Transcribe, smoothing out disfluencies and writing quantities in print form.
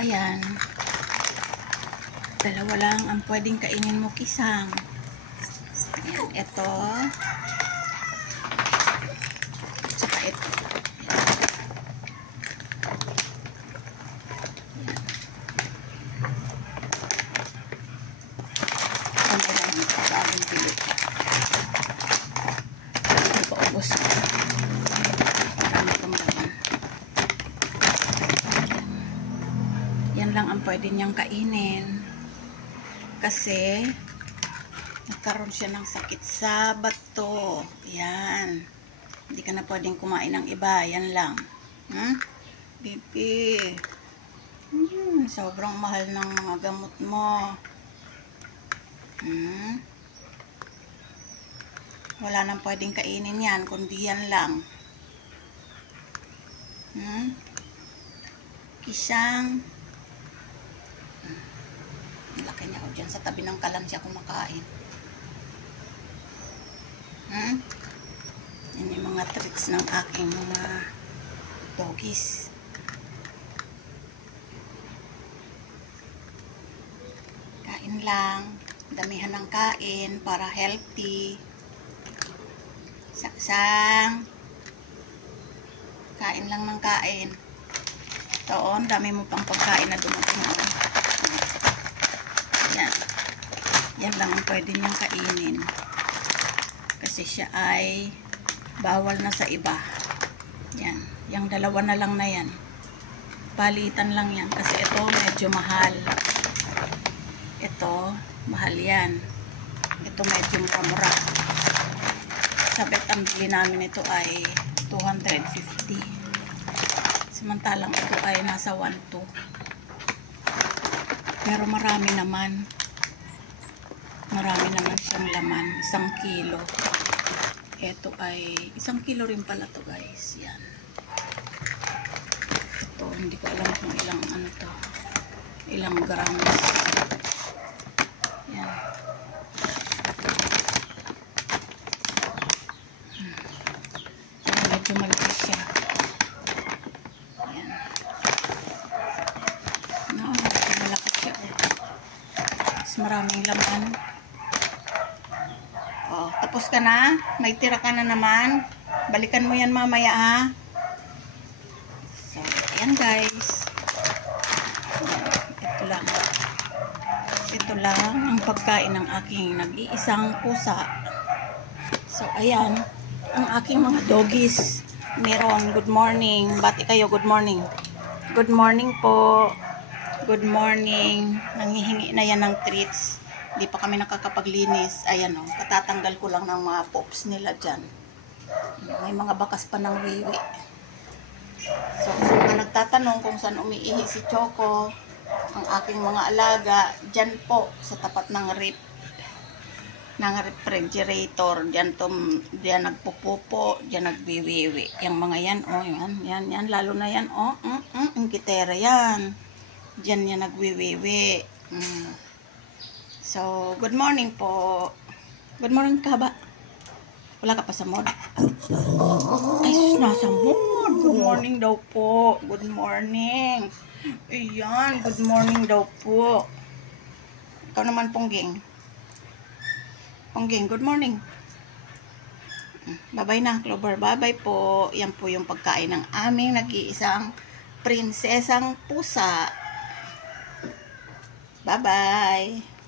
ayan. Dalawa lang ang pwedeng kainin mo, Kisang. Ayan, ito. Tsaka ito. Yan lang ang pwede niyang kainin kasi nagkaroon siya ng sakit sa bato. Yan, hindi ka na pwedeng kumain ng iba. Yan lang. Bibi, sobrang mahal ng mga gamot mo. Wala nang pwedeng kainin yan, kundi yan lang. Kisang. Laki niya ko dyan. Sa tabi ng kalan siya kumakain. Yan yung mga tricks ng aking mga doggies. Kain lang. Damihan ng kain para healthy. Saksang. Kain lang ng kain. Toon, dami mo pang pagkain na dumating. Yan. Yan lang ang pwede niyang kainin. Kasi siya ay bawal na sa iba. Yan. Yung dalawa na lang na yan. Palitan lang yan. Kasi ito medyo mahal. Ito, mahal yan. Ito medyo mura-mura. Sabit ang bili namin ito ay 250. Samantalang ito ay nasa 1.2. Pero marami naman. Marami naman siyang laman. 1 kilo. Ito ay 1 kilo rin pala to, guys. Yan. Ito, hindi ko alam kung ilang ano to. Ilang grams. Yan. Medyo malaki siya. Yan. No, medyo malaki siya. Mas maraming laman. Oh, tapos ka na? May tira ka na naman? Balikan mo yan mamaya, ha? So, ayan guys. Ito lang. Ito lang ang pagkain ng aking nag-iisang pusa. So, ayan. Ang aking mga doggies. Meron, good morning. Bati kayo, good morning. Good morning po. Good morning. Nanghihingi na yan ng treats. Hindi pa kami nakakapaglinis. Ayan o, katatanggal ko lang ng mga pops nila dyan. May mga bakas pa ng wiwi. So, sa mga nagtatanong kung saan umiihi si Choco, ang aking mga alaga, dyan po, sa tapat ng refrigerator. Diyan nagpupupo, diyan nagbiwiwi. Yung mga yan, oh, yan, lalo na yan, oh, ang kitera yan. Diyan yan nagwiwiwi. So, good morning po. Good morning ka ba? Wala ka pa sa mood? Ay, nasa mood. Good morning daw po. Good morning. Ayan, good morning daw po. Ikaw naman, Pongging. Pongging, good morning. Bye-bye na, Clover. Bye-bye po. Yan po yung pagkain ng aming nag-iisang prinsesang pusa. Bye-bye.